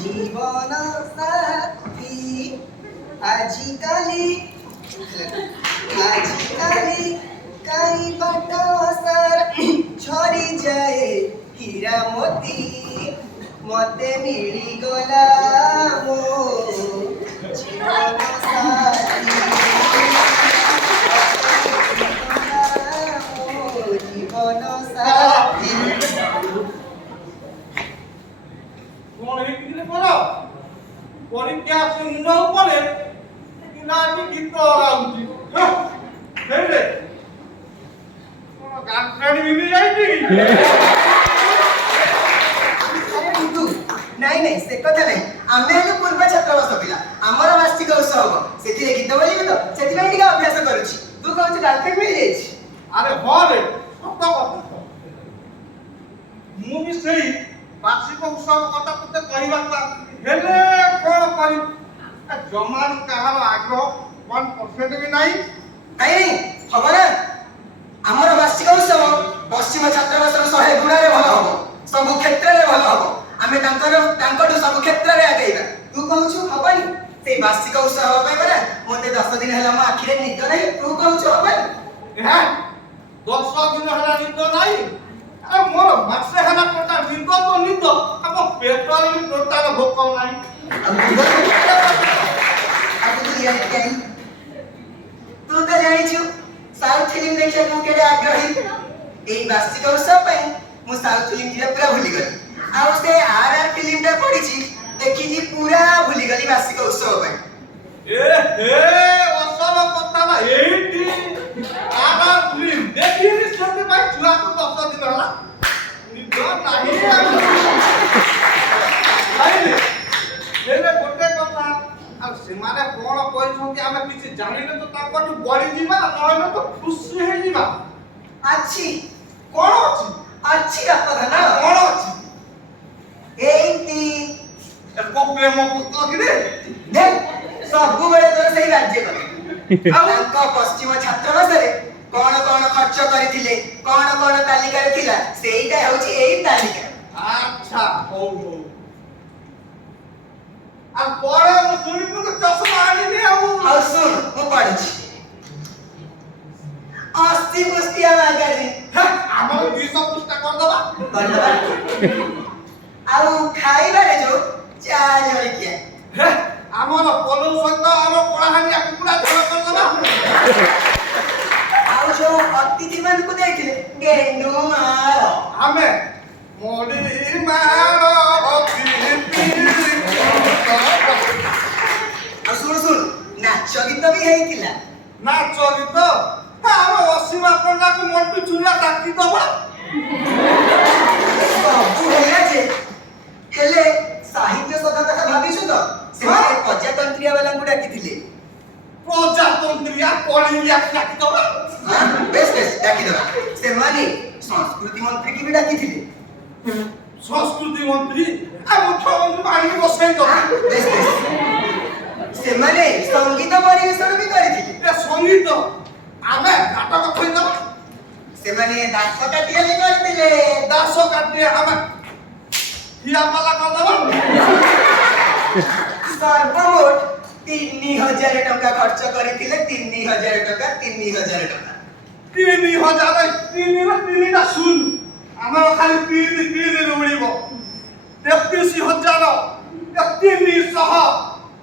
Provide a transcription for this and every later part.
জীবন সাথী আজিকালি কাই বাট সার ঝরি যায় হীরা মোতি মতে মিলি গলা মো জীবন সাথী জীবন সাথী পরীক্ষা শূন্য পরে নাকি গীত গাউছি গান ফ্রেন্ড মিলি যাইছি ନାଇଁ ନାଇଁ ସେ କଥା ନାଇଁ ଆମେ ହେଲେ ପୂର୍ବ ଛାତ୍ରାବାସ ପିଲା ଆମର ବାର୍ଷିକ ଉତ୍ସବ ହବ ସେଥିରେ ଗୀତ ବୋଲିବି ତ ସେଥିପାଇଁ ଟିକେ ଅଭ୍ୟାସ କରୁଛି ତୁ କହୁଛୁ ଗାର୍ଲଫ୍ରେଣ୍ଡ ମିଳିଯାଇଛି ଆରେ ହଁ ରେ ସତ କଥା ମୁଁ ବି ସେଇ ବାର୍ଷିକ ଉତ୍ସବ କଥା ତତେ କହିବାକୁ ହେଲେ କଣ କରିବି ଜମାରୁ କାହାର ଆଗ୍ରହ 1% ବି ନାହିଁ ନାଇଁ ହବ ନା ଆମର ବାର୍ଷିକ ଉତ୍ସବ ପଶ୍ଚିମ ଛାତ୍ରାବାସର 100 ଗୁଣରେ ଭଲ ହବ ସବୁ କ୍ଷେତ୍ରରେ ଭଲ ହବ ଆମେ ତାଙ୍କଠୁ ସବୁ କ୍ଷେତ୍ରରେ ଆଗେଇବା ତୁ କହୁଛୁ ହବନି ସେଇ ବାର୍ଷିକ ଉତ୍ସବ ହବା ପାଇଁ ପରା ମୋତେ 10 ଦିନ ହେଲା ମୋ ଆଖିରେ ନିଦ ନାହିଁ ତୁ କହୁଛୁ ହବନି ଏହା 10 ଦିନ ହେଲା ନିଦ ନାହିଁ ଆରେ ମୋର ମାସେ ହେଲା ଟୋଟା ନିଦ ତ ନିଦ ଆମ ପେଟରେ ବି ଟୋଟାଲ ଭୋକ ନାହିଁ ତୁ ତ ଜାଣିଛୁ ସାଉଥ ଫିଲ୍ମ ଦେଖିବାକୁ ମୁଁ କେତେ ଆଗ୍ରହୀ ଏଇ ବାର୍ଷିକ ଉତ୍ସବ ପାଇଁ ମୁଁ ସାଉଥ ଫିଲ୍ମ ଯିବା ପୁରା ଭୁଲିଗଲି ଆଉ ସେ RR ଫିଲ୍ମଟା ପଡ଼ିଛି ଦେଖିକି ପୁରା ଭୁଲିଗଲି ବାର୍ଷିକ ଉତ୍ସବ ପାଇଁ ଏ ହେ ଅସଲ କଥା ନା ଏଇଠି RR ଫିଲ୍ମ ଦେଖିନି ସେତେ ପାଇଁ ଛୁଆକୁ 10 ଦିନ ହେଲା ନିଦ ନାହିଁ ହେଲେ ଗୋଟେ କଥା ଆଉ ସେମାନେ କଣ କହିଛନ୍ତି ଆମେ କିଛି ଜାଣିଲେ ତ ତାଙ୍କଠୁ ବଢିଯିବା ନହେଲେ ତ ଖୁସି ହେଇଯିବା ଅଛି କଣ ଅଛି ଅଛି କଥା ନା କଣ ଅଛି ଏଇଟି ଏକ ପ୍ରେମ ପୁତ୍ର କିରେ ଦେଖ ସବୁବେଳେ ତୋର ସେଇ ରାଜ୍ୟ କଥା ତାଙ୍କ ପଶ୍ଚିମ ଛାତ୍ରାବାସରେ କଣ କଣ ଖର୍ଚ୍ଚ କରିଥିଲେ କଣ କଣ ତାଲିକାରେ ଥିଲା ସେଇଟା ହେଉଛି ଏଇ ତାଲିକା ଆଚ୍ଛା ହଉ ହଉ ଆଉ ପରେ ମୁଁ ଶୁଣିବୁ ତ ଚଷମା ଆଣିବି ଆଉ ଶୁଣ ମୁଁ ପଢୁଛି 80 ପୃଷ୍ଠିଆ ମାଗାଜିନ୍ ଆମର 200 ପୃଷ୍ଠା କରିଦବା ଆଉ ଖାଇବାରେ ଯୋଉ ଚା ଜଳିଖିଆ ଆମର ପଲଉ ସହିତ ଆମ କଳାହାଣ୍ଡିଆ କୁକୁଡ଼ା ଝୋଳ କରିଦବା ଆଉ ଯୋଉ ଅତିଥି ମାନଙ୍କୁ ଦେଇଥିଲେ ଗେଣ୍ଡୁ ମାଳ ଆମେ ମୋରି ମାଳ ଅତିଥି ଆଉ ଶୁଣ ନାଚ ଗୀତ ବି ହେଇଥିଲା ନାଚ ଗୀତ ଆମ ଅସୀମା ପଣ୍ଡାକୁ ମଣ୍ଟୁ ଚୁରିଆ ଡାକି ଦବା ସବୁ ହେଲା ଯେ ହେଲେ ସାହିତ୍ୟ ସଭା କଥା ଭାବିଛୁ ତ ସେମାନେ ପ୍ରଜାତନ୍ତ୍ରିଆ ବାଲାଙ୍କୁ ଡାକିଥିଲେ ପ୍ରଜାତନ୍ତ୍ରିଆ କଳିଙ୍ଗିଆ ଡାକି ଦବା ବେଶ ଡାକିଦବା ସେମାନେ ସଂସ୍କୃତି ମନ୍ତ୍ରୀକି ବି ଡାକିଥିଲେ ସଂସ୍କୃତି ମନ୍ତ୍ରୀ ଆଉ ମୁଖ୍ୟମନ୍ତ୍ରୀ ବାହିନୀ ବସାଇ ଦବା ବେଶ ସେମାନେ ସଙ୍ଗୀତ ପରିବେଷଣ ବି କରିଥିଲେ ସଙ୍ଗୀତ ଆମେ ନାଟକ ଥୋଇଦବା ସେମାନେ ଦାସ କାଟିଆ ବି କରିଥିଲେ ଦାସ କାଟିଆ ଆମେ ହିରାପାଲା କରିଦବା ସର୍ବମୋଟ 3000 ଟଙ୍କା ଖର୍ଚ୍ଚ କରିଥିଲେ 3000 ଟଙ୍କା 3000 ଟଙ୍କା 3000 ତିନିଟା ଶୂନ ଆମର ଖାଲି 3 ଉଡ଼ିବ 33000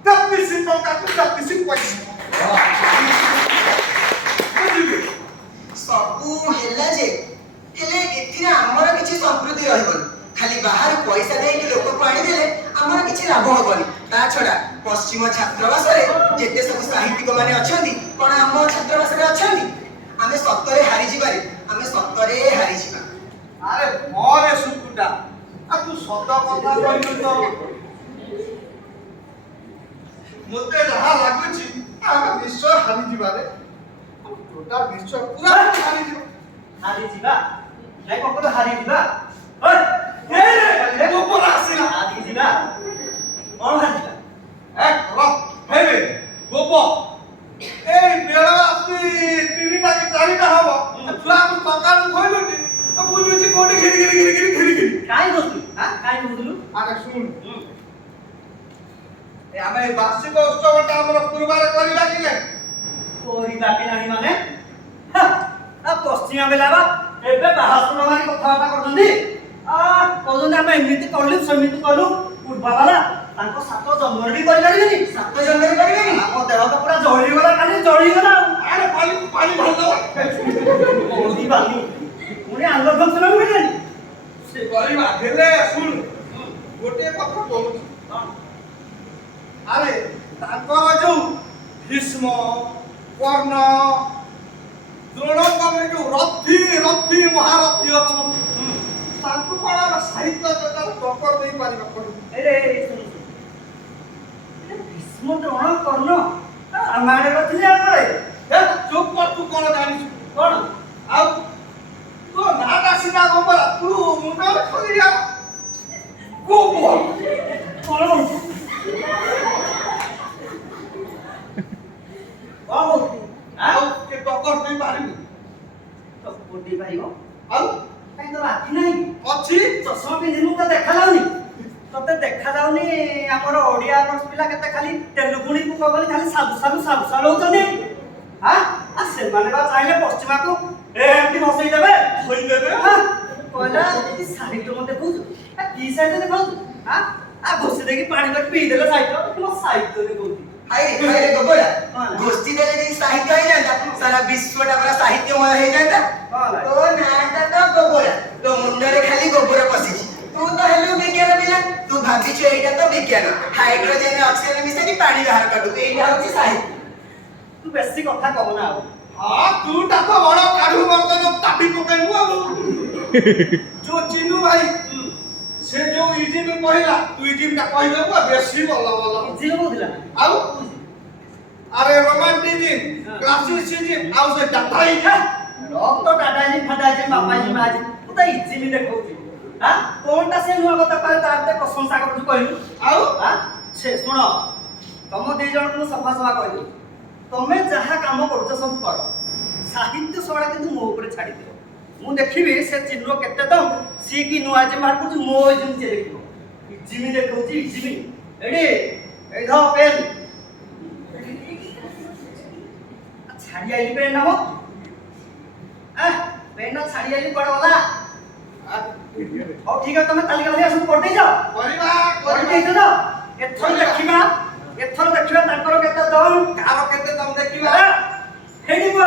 333 ଟଙ୍କାକୁ 33 ପଇସା ସବୁ ହେଲା ଯେ ହେଲେ ଏଥିରେ ଆମର କିଛି ସଂସ୍କୃତି ରହିବନି ଖାଲି ବାହାରୁ ପଇସା ଦେଇକି ଲୋକକୁ ଆଣିଦେଲେ ଆମର କିଛି ଲାଭ ହବନି ତା ଛଡା ପଶ୍ଚିମ ଛାତ୍ରାବାସରେ ଯେତେ ସବୁ ସାହିତ୍ୟିକ ମାନେ ଅଛନ୍ତି କଣ ଆମ ଛାତ୍ରାବାସରେ ଅଛନ୍ତି ଆମେ ସତରେ ହାରିଯିବାରେ ଆମେ ସତରେ ହାରିଯିବା ଆରେ ମରେ ସୁକୁଟା ଆ ତୁ ସତ କଥା କହିଲୁ ତ ମୋତେ ଯାହା ଲାଗୁଛି ଆମେ ନିଶ୍ଚୟ ହାରିଯିବାରେ তোটা নিশ্চয় পুরা হারিଯିবা যাই কখন হারিଯିবা ওই এই গোপন আসিলা হারিଯିবা কোন হারিଯିবা এক রক হেবে গোপ এই বেড়া আসি তিনিটা ଚାରିଟା ହବ ଛୁଆକୁ ସକାଳୁ ଖୋଇଲୁଛି ବୁଲୁଛି କୋଉଠି ଘିରି କାଇଁ ବସୁଛୁ କାଇଁ ବସୁଥିଲୁ ଆରେ ଶୁଣ ଆମେ ଏଇ ବାର୍ଷିକ ଉତ୍ସବଟା ଆମର ପୂର୍ବାରେ କରିବା କି ନାହିଁ କରିବା କି ନାହିଁ ମାନେ ପଶ୍ଚିମା ବେଲା ବା ଏବେ ବାହାସନ ଭାଇ କଥାବାର୍ତ୍ତା କରୁଛନ୍ତି କହୁଛନ୍ତି ଆମେ ଏମିତି କଲୁ ସେମିତି କଲୁ ପୂର୍ବା ବାଲା ତାଙ୍କ 7 ଜନ୍ମରେ ବି କରିପାରିବେନି 7 ଜନ୍ମରେ କରିବେନି ଆମ ଦେହ ତ ପୁରା ଜଳିଗଲା ଖାଲି ଜଳିଗଲା ଆଉ ଆରେ ପାଣି ଢାଳିଦବା କହି ବାଲି ପୁଣି ଆଲୋକ ଫଙ୍କସନ ମିଳିଲାନି ସେ କରିବା ହେଲେ ଶୁଣ ଗୋଟିଏ କଥା କହୁଛି ଆରେ ତାଙ୍କର ଯୋଉ ଭୀଷ୍ମ କର୍ଣ୍ଣ ଦ୍ରୋଣଙ୍କର ଯୋଉ ରଥି ମହାରଥୀ ଅଛନ୍ତି ତାଙ୍କୁ କଣ ଆମେ ସାହିତ୍ୟ ଜଗତରେ ଟକ୍କର ଦେଇପାରିବା କହିବୁ ଭୀଷ୍ମ ଦ୍ରୋଣ କର୍ଣ୍ଣ ଆମ ଆଡେ ଥିଲେ ଆଉ ଚୁପ୍ କର ତୁ କଣ ଜାଣିଛୁ କଣ ଆଉ ତୋ ନାଟା ସିନା ଗୋବରା ତୁ ମୁଣ୍ଡରେ ଖାଲି ଯା ଗୋବର କଣ କହୁଛୁ ଆଉ କେ ଟକ୍କର ଦେଇପାରିବୁ ଦେଇପାରିବ ଆଉ କାହିଁ ତୋର ଆଖି ନାହିଁ ଅଛି ଚଷମା ପିନ୍ଧିନୁ ତ ଦେଖାଯାଉନି ତତେ ଦେଖାଯାଉନି ଆମର ଓଡିଆ ପିଲା କେତେ ଖାଲି ତେଲୁଗୁଣି ପୁକ ବୋଲି ଖାଲି ସାଲୁ ହଉଛନ୍ତି ସେମାନେ ବା ଚାହିଁଲେ ପଶ୍ଚିମାକୁ ଏମିତି ବସେଇ ଦେବେ କହିଦେବେ କହିଲା ସାହିତ୍ୟ ମତେ ଦେଖଉଛୁ କି ସାହିତ୍ୟ ଦେଖାଉଛୁ ଘୋଷି ଦେଇକି ପାଣି କରି ପିଇଦେଲେ ସାହିତ୍ୟ ସାହିତ୍ୟ ଦେଖଉଛି ହାଇ ରେ ଗୋବରା ଗୋଷ୍ଠୀ ଦେଲେ ଯଦି ସାହିତ୍ୟ ହେଇଯାନ୍ତା ସାରା ବିଶ୍ୱଟା ପୁରା ସାହିତ୍ୟମୟ ହେଇଯାନ୍ତା ତୋ ନାଁଟା ତ ଗୋବରା ତୋ ମୁଣ୍ଡରେ ଖାଲି ଗୋବର ପଶିଛି ତୁ ତ ହେଲୁ ବିଜ୍ଞାନ ପିଲା ତୁ ଭାବିଛୁ ଏଇଟା ତ ବିଜ୍ଞାନ ହାଇଡ୍ରୋଜେନ ଅକ୍ସିଜେନ ମିଶେଇକି ପାଣି ବାହାର କରିବୁ ଏଇଟା ହଉଛି ସାହିତ୍ୟ ତୁ ବେଶୀ କଥା କହନା ଆଉ ତୁ ତାକୁ ବଡ କାଢୁ ବର୍ତ୍ତମାନ ତାଟି ପକେଇବୁ ଆଉ ଯୋଉ ଚିନୁ ଭାଇ ସେ ଯୋଉ ଇଜିମ କହିଲା ତୁ ଇଜିମଟା କହିଦେବୁ ବେଶୀ ଭଲ ଝିଅ କହୁଥିଲା ଆଉ ଆରେ ରୋମାଣ୍ଟିଜିମ କ୍ଲାସିସିଜିମ ଆଉ ସେ ଡାଟାଇଜ ରକ୍ତ ଡାଟାଇଜ ଫାଟାଇଜ ବାପାଇଜ ମାଇଜ ତୁ ତ ଇଜିମି ଦେଖଉଛୁ କୋଣଟା ସେ ନୂଆ କଥା କହେ ତାର ପ୍ରଶଂସା କରୁଛୁ କହିଲୁ ଆଉ ସେ ଶୁଣ ତମ ଦି ଜଣଙ୍କୁ ମୁଁ ସଫା କହିଲି ତମେ ଯାହା କାମ କରୁଛ ସବୁ କର ସାହିତ୍ୟ ସଭା କିନ୍ତୁ ମୋ ଉପରେ ଛାଡ଼ିଦିଅ ମୁଁ ଦେଖିବି ସେ ଚିହ୍ନ କେତେ ଦମ ସିଏ କି ନୂଆ ଯେ ବାହାର କରୁଛି ମୋ ଇଜିମି ସେ ଦେଖିବ ଇଜିମି ଦେଖଉଛି ଇଜିମି ଏଇଠି ଏଇଧ ପେନ୍ ଛାଡ଼ି ଆଇଲି ପେନ୍ ନାମ ପେନ୍ ଛାଡ଼ି ଆଇଲି କୁଆଡ଼େ ଗଲା ହଉ ଠିକ ଅଛି ତମେ ତାଲିକା ଭଳିଆ ସବୁ କରିଦେଇଛ କରିଦେଇଛ ତ ଏଥର ଦେଖିବା ତାଙ୍କର କେତେ ଦମ କାହାର କେତେ ଦମ ଦେଖିବା ହେଇଯିବ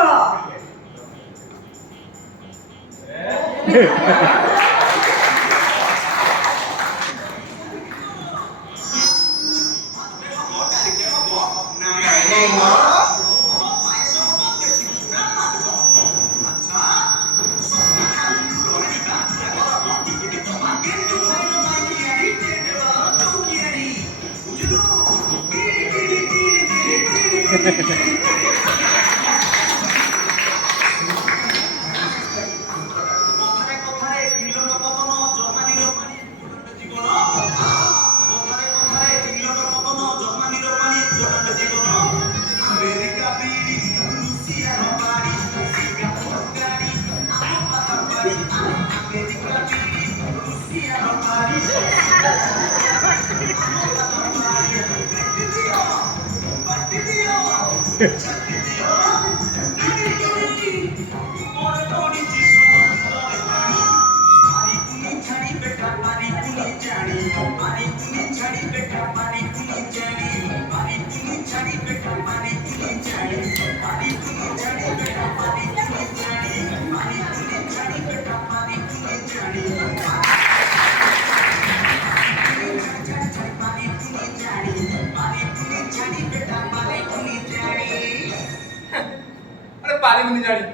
पारिबुनी जानी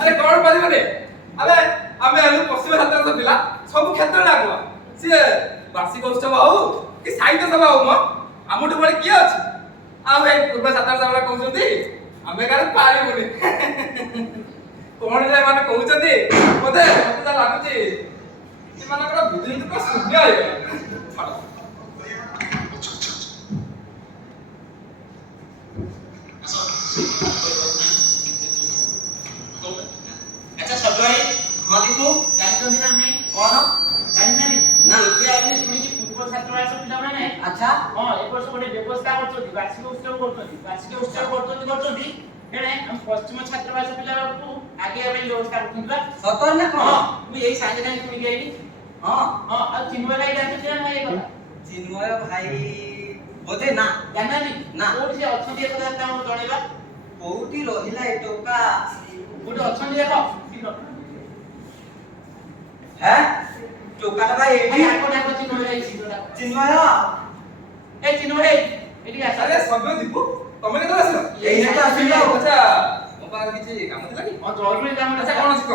अरे कौन पारिबने अबे आमे आलु पश्चिम छात्र सब पिला सब क्षेत्र लागुआ से वार्षिक उत्सव हो कि साहित्य सभा हो म आमुठु बळे किए अछि आ भाई पूर्व छात्र सभा कहउछथि आमे गारे पारिबुनी कोन रे माने कहउछथि मते मते लागुछि इ मानकर बुद्धि तो शून्य आइ छाड़ କଣ ଜାଣିନାହାନ୍ତି ନା। ଏବେ ଆଇଲେ ଶୁଣିକି ପୂର୍ବ ଛାତ୍ରବାସ ପିଲାମାନେ ଆଚ୍ଛା ହଁ ଏ ବର୍ଷ ଗୋଟେ ବ୍ୟବସ୍ଥା କରୁଛନ୍ତି ବାର୍ଷିକ ଉତ୍ସବ କରୁଛନ୍ତି ହେଲେ ଆମ ପଶ୍ଚିମ ଛାତ୍ରବାସ ପିଲାଙ୍କୁ ଆଗେଇବା ପାଇଁ ବ୍ୟବସ୍ଥା କରୁଛନ୍ତି ବା ସତରେ ନା କଣ ହଁ ମୁଁ ଏଇ ସାଙ୍ଗେ ସାଙ୍ଗେ ଶୁଣିକି ଆଇଲି ହଁ ହଁ ଆଉ ଚିନ୍ମୟ ଭାଇ ଜାଣିଛନ୍ତି ନା ନାଇଁ ଏ କଥା ଚିନ୍ମୟ ଭାଇ ବୋଧେ ନା ଜାଣିନାହାନ୍ତି ନା। କୋଉଠି ସେ ଅଛନ୍ତି ଏ କଥା ତାଙ୍କୁ ଜଣେଇବା କୋଉଠି ରହିଲା ଏ ଟୋକା କୋଉଠି ଅଛନ୍ତି ଦେଖ ଶୀଘ୍ର ହେ ଟୋକାଟା ଭାଇ ଏଇଠି ଡାକ ଡାକ ଚିନ୍ମୟ ଭାଇ ଶୀଘ୍ର ଡାକ ଚିନ୍ମୟ ଏ ଚିନ୍ମୟ ଭାଇ ଏଠିକି ଆସ ଆରେ ସବ୍ୟ ଦୀପୁ ତମେ କେତେବେଳେ ଆସିଲ? ଏଇନେ ତ ଆସିଲ ଆଉ। ଆଚ୍ଛା ମୋ ପାଖରେ କିଛି କାମ ଥିଲା କି? ହଁ ଜରୁରୀ କାମ ଆଚ୍ଛା କଣ ଶିଖ?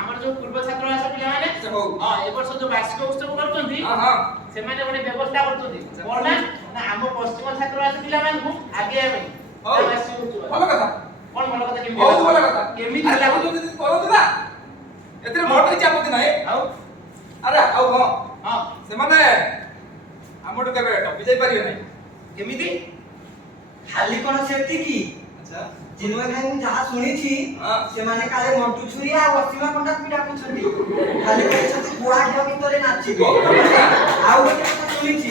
ଆମର ଯୋଉ ପୂର୍ବ ଛାତ୍ରବାସ ପିଲାମାନେ ଆଚ୍ଛା ହଉ। ହଁ ଏ ବର୍ଷ ଯୋଉ ବାର୍ଷିକ ଉତ୍ସବ କରୁଛନ୍ତି ହଁ ହଁ ସେମାନେ ଗୋଟେ ବ୍ୟବସ୍ଥା କରୁଛନ୍ତି କଣ ନା ଆମ ପଶ୍ଚିମ ଛାତ୍ରବାସ ପିଲାମାନଙ୍କୁ ଆଗେଇବା ପାଇଁ ହଉ। ବାର୍ଷିକ ଉତ୍ସବ ଭଲ କଥା କଣ ଭଲ କଥା କେମିତି ବହୁତ ଭଲ ହେଲା? କଥା କେମିତି ଆରେ ହେଲା? ତାକୁ ଯଦି କରନ୍ତୁ ନା ଏଥିରେ ମୋର କିଛି ଆପତ୍ତି ନାହିଁ ଆଉ ଆରେ ଆଉ ହଁ ହଁ ସେମାନେ ଆମଠୁ କେବେ ଟପି ଯାଇ ପାରିବେ ନାହିଁ କେମିତି ଖାଲି କଣ ସେତିକି ଆଚ୍ଛା ଚିନ୍ମୟ ଭାଇ ମୁଁ ଯାହା ଶୁଣିଛି ହଁ। ସେମାନେ କାଳେ ମଣ୍ଟୁ ଛୁରିଆ ଆଉ ଅସୀମା ପଣ୍ଡାକୁ ବି ଡାକୁଛନ୍ତି ଖାଲି କହିଛନ୍ତି ଗୁଆ ଘିଅ ଗୀତରେ ନାଚିବେ ଆଉ ଗୋଟେ କଥା ଶୁଣିଛି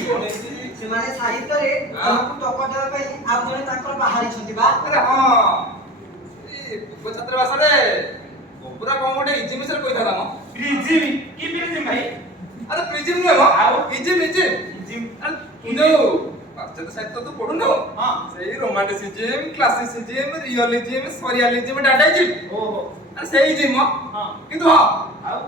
ସେମାନେ ସାହିତ୍ୟରେ ଆମକୁ ଟକ୍କର ଦେବା ପାଇଁ ଆଉ ଜଣେ ତାଙ୍କର ବାହାରିଛନ୍ତି ବା ଆରେ ହଁ ଏଇ ପୂର୍ବ ଛାତ୍ରାବାସରେ ପୁରା କଣ ଗୋଟେ ଇଜିମ୍ ବିଷୟରେ କହିଥାନ୍ତା ମ ପ୍ରିଜିମ୍ କି ପ୍ରିଜିମ୍ ଭାଇ ଆରେ ପ୍ରିଜିମ୍ ନୁହେଁ ମ ଆଉ? ଇଜିମ୍ ପ୍ରିଜିମ୍ ଆରେ ତୁ ଯୋଉ ପାଶ୍ଚାତ୍ୟ ସାହିତ୍ୟ ତୁ ପଢୁନୁ ହଁ ସେଇ ରୋମାଣ୍ଟିସିଜିମ୍ କ୍ଲାସିସିଜିମ୍ ରିଅଲିଜିମ୍ ସରିଆଲିଜିମ୍ ଡାଟାଇଜିମ୍ ଓହୋ ଆରେ ସେଇ ଜିମ୍ ମ ହଁ କିନ୍ତୁ ହଁ ଆଉ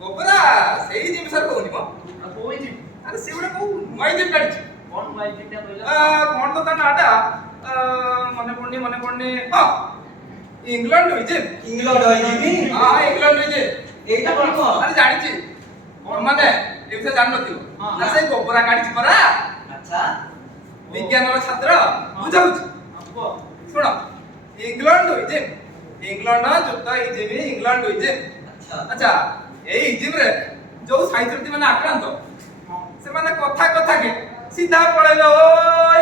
ଗୋବରା ସେଇ ଜିମ୍ ବିଷୟରେ କହୁନି ମ ଆଉ କୋଉ ଇଜିମ୍ ଆରେ ସେ ଗୋଟେ କୋଉ ନୂଆ ଜିମ୍ କାଢିଛି କଣ ନୂଆ ଇଜିମ୍ଟା କହିଲ କଣ ତ ତା ନାଁଟା ମନେ ପଡୁନି ହଁ ଇଂଲଣ୍ଡ ଜିମ୍ ଇଂଲଣ୍ଡ ହୋଇଯିବି ହଁ ଇଂଲଣ୍ଡ ଜିମ୍ ଏଇଟା କଣ କଣ ଆରେ ଜାଣିଛି ମାନେ ଏ ବିଷୟରେ ଜାଣିନଥିବ ହଁ। ଆରେ ସେଇ ଗୋବରା କାଢିଛି ପରା ଆଚ୍ଛା ବିଜ୍ଞାନର ଛାତ୍ର ବୁଝାବୁଝି କୁହ ଶୁଣ ଇଂଲଣ୍ଡ ଜିମ୍ ଇଂଲଣ୍ଡ ଯୁକ୍ତ ଇଜିମ୍ ଇଂଲଣ୍ଡ ଜିମ୍ ଆଚ୍ଛା ଆଚ୍ଛା ଏଇ ଇଜିମ୍ରେ ଯୋଉ ସାହିତ୍ୟರ್ಥୀ ମାନେ ଆକ୍ରାନ୍ତ ସେମାନେ କଥାକେ ସିଧା ପଳେଇବେ ଓ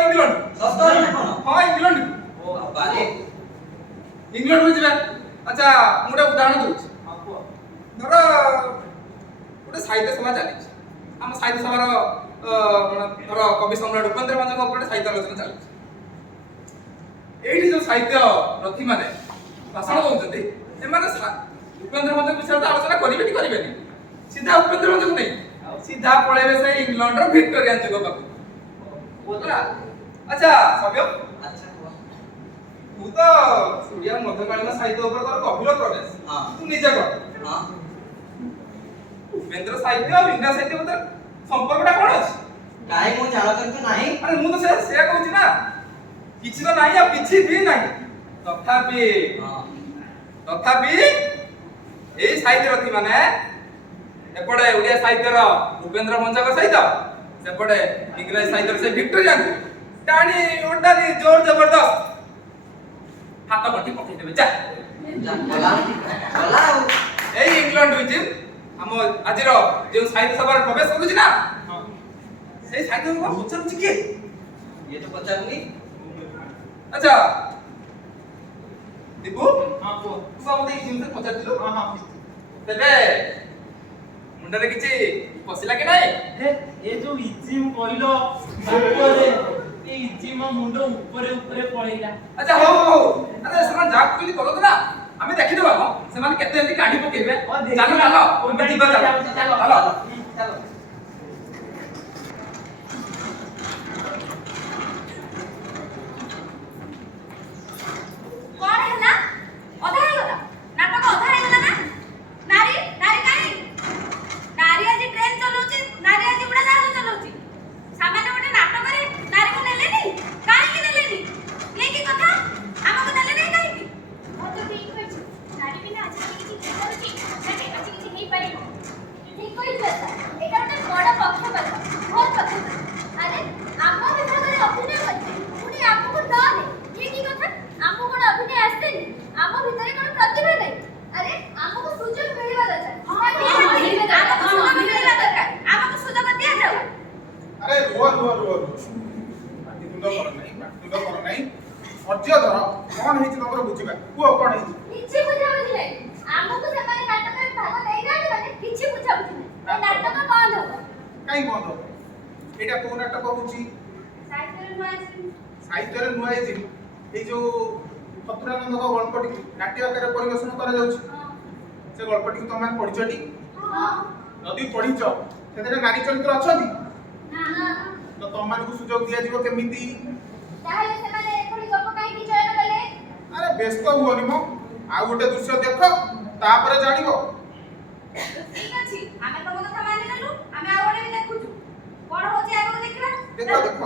ଇଂଲଣ୍ଡ ସତରେ ନା କଣ ହଁ ଇଂଲଣ୍ଡ ଓ ବାରେ ଇଂଲଣ୍ଡକୁ ଯିବା ଆଚ୍ଛା ମୁଁ ଗୋଟେ ଉଦାହରଣ ଦଉଛି ହଁ କୁହ ଧର ଗୋଟେ ସାହିତ୍ୟ ସଭା ଚାଲିଛି ଆମ ସାହିତ୍ୟ ସଭାର ଧର କବି ସମ୍ରାଟ ଉପେନ୍ଦ୍ର ଭଞ୍ଜଙ୍କ ଉପରେ ସାହିତ୍ୟ ଆଲୋଚନା ଚାଲିଛି ଏଇଠି ଯୋଉ ସାହିତ୍ୟ ରଥୀ ମାନେ ଭାଷଣ ଦଉଛନ୍ତି ଏମାନେ ଉପେନ୍ଦ୍ର ଭଞ୍ଜ ବିଷୟରେ ତ ଆଲୋଚନା କରିବେନି ସିଧା ଉପେନ୍ଦ୍ର ଭଞ୍ଜକୁ ନେଇ ସିଧା ପଳେଇବେ ସେଇ ଇଂଲଣ୍ଡର ଭିକ୍ଟୋରିଆନ୍ ଯୁଗ ପାଖକୁ ବୁଝିଲା ଆଚ୍ଛା ସବ୍ୟ ଆଚ୍ଛା କୁହ ତୁ ତ ଓଡ଼ିଆ ମଧ୍ୟକାଳୀନ ସାହିତ୍ୟ ଉପରେ ତୋର ଗଭୀର ପ୍ରବେଶ ହଁ। ତୁ ନିଜେ କହ ହଁ ଉପେନ୍ଦ୍ର ସାହିତ୍ୟ ଆଉ ଇଂରାଜ ସାହିତ୍ୟ ଭିତରେ ସମ୍ପର୍କଟା କଣ ଅଛି କାହିଁ ମୁଁ ଜାଣନ୍ତି ତ ନାହିଁ ଆରେ ମୁଁ ତ ସେୟା କହୁଛି ନା କିଛି ତ ନାହିଁ ଆଉ କିଛି ବି ନାହିଁ ତଥାପି ଏଇ ସାହିତ୍ୟ ରଥୀ ମାନେ ଏପଟେ ଓଡ଼ିଆ ସାହିତ୍ୟର ଉପେନ୍ଦ୍ର ଭଞ୍ଜଙ୍କ ସହିତ ସେପଟେ ଇଂରାଜୀ ସାହିତ୍ୟର ସେ ଭିକ୍ଟୋରିଆଙ୍କୁ ଟାଣି ଓଟାନି ଜୋର ଜବରଦସ୍ତ ହାତ ଗଣ୍ଠି ପକେଇଦେବେ ଯା ଗଲା ଗଲା ଆଉ ଏଇ ଇଂଲଣ୍ଡ ହୋଇଛି ଆମ ଆଜିର ଯେଉଁ ସାହିତ୍ୟ ସଭାରେ ପ୍ରବେଶ କରୁଛି ନା ସେଇ ସାହିତ୍ୟ ସଭା ପଚାରୁଛି କିଏ ଇଏ ତ ପଚାରୁନି ଆଚ୍ଛା ଦୀପୁ ହଁ କୁହ ତୁ ମତେ ଏଇ ଜିନିଷ ପଚାରିଥିଲୁ ହଁ ହଁ ତେବେ ମୁଣ୍ଡରେ କିଛି ପଶିଲା କି ନାହିଁ ଏ ଯୋଉ ଇଜିମ୍ କହିଲ ବାକ୍ୟରେ ଏ ଇଜିମ୍ ମୁଣ୍ଡ ଉପରେ ପଳେଇଲା ଆଚ୍ଛା ହଉ ଆରେ ସେମାନେ ଯାହା କହିଲି କରନ୍ତୁ ନା ଆମେ ଦେଖିଦେବା ମ ସେମାନେ କେତେ ଏମିତି କାଢି ପକେଇବେ ଚାଲ ଚାଲ ଆମେ ଯିବା ଚାଲ ଚାଲ ଚାଲ କଣ ହେଲା ଅଧା ହେଇଗଲା ନାଟକ ଅଧା ହେଇଗଲା ନା ନାରୀ ନାରୀ କାହିଁ ନାରୀ ଆଜି ଟ୍ରେନ ଚଲାଉଛି ନାରୀ ଆଜି ଉଡାଜାହାଜ ଚଲାଉଛି ସାମାନ୍ୟ ଗୋଟେ ନାଟକରେ ନାରୀକୁ ନେଲେନି କାହିଁକି ନେଲେନି ଇଏ କି କଥା ଆମକୁ ନେଲେ ନାହିଁ କାହିଁକି ମୁଁ ତ ଠିକ କହିଛି ନାରୀ ବିନା ଆଜି କିଛି ହେଇପାରୁଛି ନା ଆଜି କିଛି ହେଇପାରିବ ଠିକ କହିଛୁ ଏଇଟା ଗୋଟେ ବଡ ପକ୍ଷପାତ ଘୋର ପକ୍ଷପାତ ଆରେ ଆମ ବିଭାଗରେ ଅଭିନୟ କରିବେ ପୁଣି ଆମକୁ ନ ନେ ଇଏ କି କଥା ଆମକୁ କଣ ଅଭିନୟ ଆସେନି ଆମ ଭିତରେ କଣ ପ୍ରତିଭା ନାହିଁ ଆରେ ଆମକୁ ସୁଯୋଗ ମିଳିବା ଦରକାର ଆମକୁ ସୁଯୋଗ ମିଳିବା ଦରକାର ଆମକୁ ସୁଯୋଗ ଦିଆଯାଉ ଆରେ ରୁହ ପାଟିତୁଣ୍ଡ କର ନାହିଁ ଅର୍ଯ୍ୟ ଧର କଣ ହେଇଛି ତମର ବୁଝିବା କୁହ କଣ ହେଇଛି କିଛି ବୁଝାବୁଝି ନାହିଁ ଆମକୁ ସେମାନେ ନାଟକରେ ଭାଗ ଦେଇନାହାନ୍ତି ମାନେ କିଛି ବୁଝାବୁଝି ନାହିଁ। ଏ ନାଟକ ବନ୍ଦ ହବ। କାଇଁ ବନ୍ଦ ହବ? ଏଇଟା କୋଉ ନାଟକ ହଉଛି? ସାହିତ୍ୟରେ ନୂଆ ଆସିଛି। ସାହିତ୍ୟରେ ନୂଆ ହେଇଛି। ଏଇ ଯୋଉ ଫତୁରାନନ୍ଦଙ୍କ ଗଳ୍ପଟିକୁ ନାଟ୍ୟ ଆକାରରେ ପରିବେଷଣ କରାଯାଉଛି। ସେ ଗଳ୍ପଟିକୁ ତମେ ପଢିଛଟି? ହଁ। ଯଦି ପଢିଛ ସେଥିରେ ନାରୀ ଚରିତ୍ର ଅଛନ୍ତି? ନା। ତ ତମମାନଙ୍କୁ ସୁଯୋଗ ଦିଆଯିବ କେମିତି? ତାହେଲେ ସେମାନେ ଏଭଳି ଗପ କାହିଁକି ଚୟନ କଲେ? ଆରେ ବ୍ୟସ୍ତ ହୁଅନି ମ, ଆଉ ଗୋଟେ ଦୃଶ୍ୟ ଦେଖ ତାପରେ ଜାଣିବ। ଠିକ ଅଛି, ଆମେ ତମ କଥା ମାନି ନେଲୁ। ଆମେ ଆଉ ଗୋଟେ ବି ଦେଖୁଛୁ। କଣ ହଉଛି ଆଗକୁ ଦେଖିବା। ଦେଖ ଦେଖ।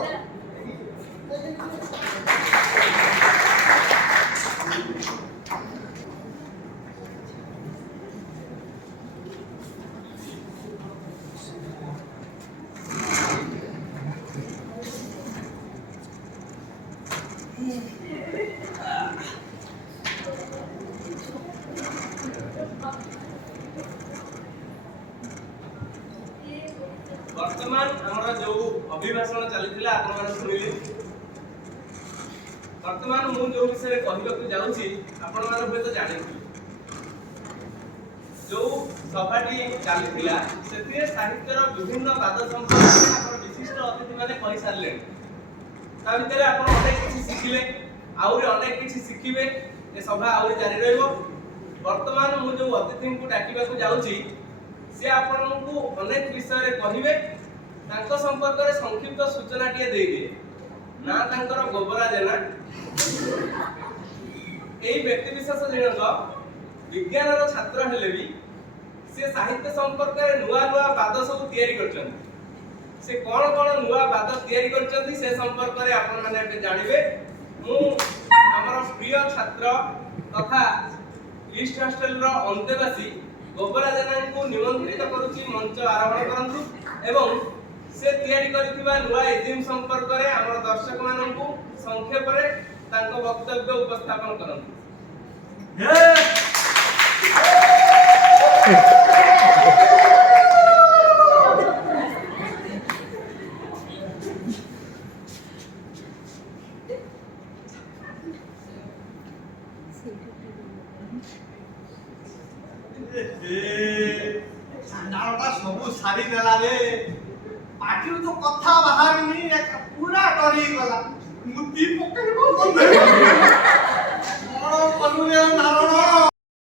ବର୍ତ୍ତମାନ ଆମର ଯୋଉ ଅଭିଭାଷଣ ଚାଲିଥିଲା ଆପଣମାନେ ଶୁଣିଲେ। ବର୍ତ୍ତମାନ ମୁଁ ଯୋଉ ବିଷୟରେ କହିବାକୁ ଯାଉଛି ଆପଣମାନେ ହୁଏତ ଜାଣିଥିବେ। ଯୋଉ ସଭାଟି ଚାଲିଥିଲା ସେଥିରେ ସାହିତ୍ୟର ବିଭିନ୍ନ ବାଦ ସମ୍ପର୍କରେ ଆମର ବିଶିଷ୍ଟ ଅତିଥିମାନେ କହିସାରିଲେଣି। ତା ଭିତରେ ଆପଣ ଅନେକ କିଛି ଶିଖିଲେ, ଆହୁରି ଅନେକ କିଛି ଶିଖିବେ। ଏ ସଭା ଆହୁରି ଜାରି ରହିବ। ବର୍ତ୍ତମାନ ମୁଁ ଯୋଉ ଅତିଥିଙ୍କୁ ଡାକିବାକୁ ଯାଉଛି ସେ ଆପଣଙ୍କୁ ଅନେକ ବିଷୟରେ କହିବେ। ତାଙ୍କ ସମ୍ପର୍କରେ ସଂକ୍ଷିପ୍ତ ସୂଚନାଟିଏ ଦେଇଦିଏ। ନା ତାଙ୍କର ଗୋବରା ଜେନା। ଏଇ ବ୍ୟକ୍ତି ବିଶେଷ ଜଣକ ବିଜ୍ଞାନର ଛାତ୍ର ହେଲେ ବି ସେ ସାହିତ୍ୟ ସମ୍ପର୍କରେ ନୂଆ ନୂଆ ବାଦ ସବୁ ତିଆରି କରିଛନ୍ତି। ସେ କଣ କଣ ନୂଆ ବାଦ ତିଆରି କରିଛନ୍ତି ସେ ସମ୍ପର୍କରେ ଆପଣମାନେ ଏବେ ଜାଣିବେ। ମୁଁ ଆମର ପ୍ରିୟ ଛାତ୍ର ତଥା ଇଷ୍ଟ ହଷ୍ଟେଲର ଅନ୍ତେବାସୀ ଗୋବରା ଜେନାଙ୍କୁ ନିମନ୍ତ୍ରିତ କରୁଛି ମଞ୍ଚ ଆରୋହଣ କରନ୍ତୁ ଏବଂ ସେ ତିଆରି କରିଥିବା ନୂଆ ଇଜିମ୍ ସମ୍ପର୍କରେ ଆମର ଦର୍ଶକମାନଙ୍କୁ ସଂକ୍ଷେପରେ ତାଙ୍କ ବକ୍ତବ୍ୟ ଉପସ୍ଥାପନ କରନ୍ତୁ। ସବୁ ସାରି ଦେଲା ରେ, ପାଟିରୁ ତ କଥା ବାହାରୁନି, ପୁରା ଡରିଗଲା। ମୁତି ପକେଇବ କଣ କଲୁ ରେ ନାରଣ?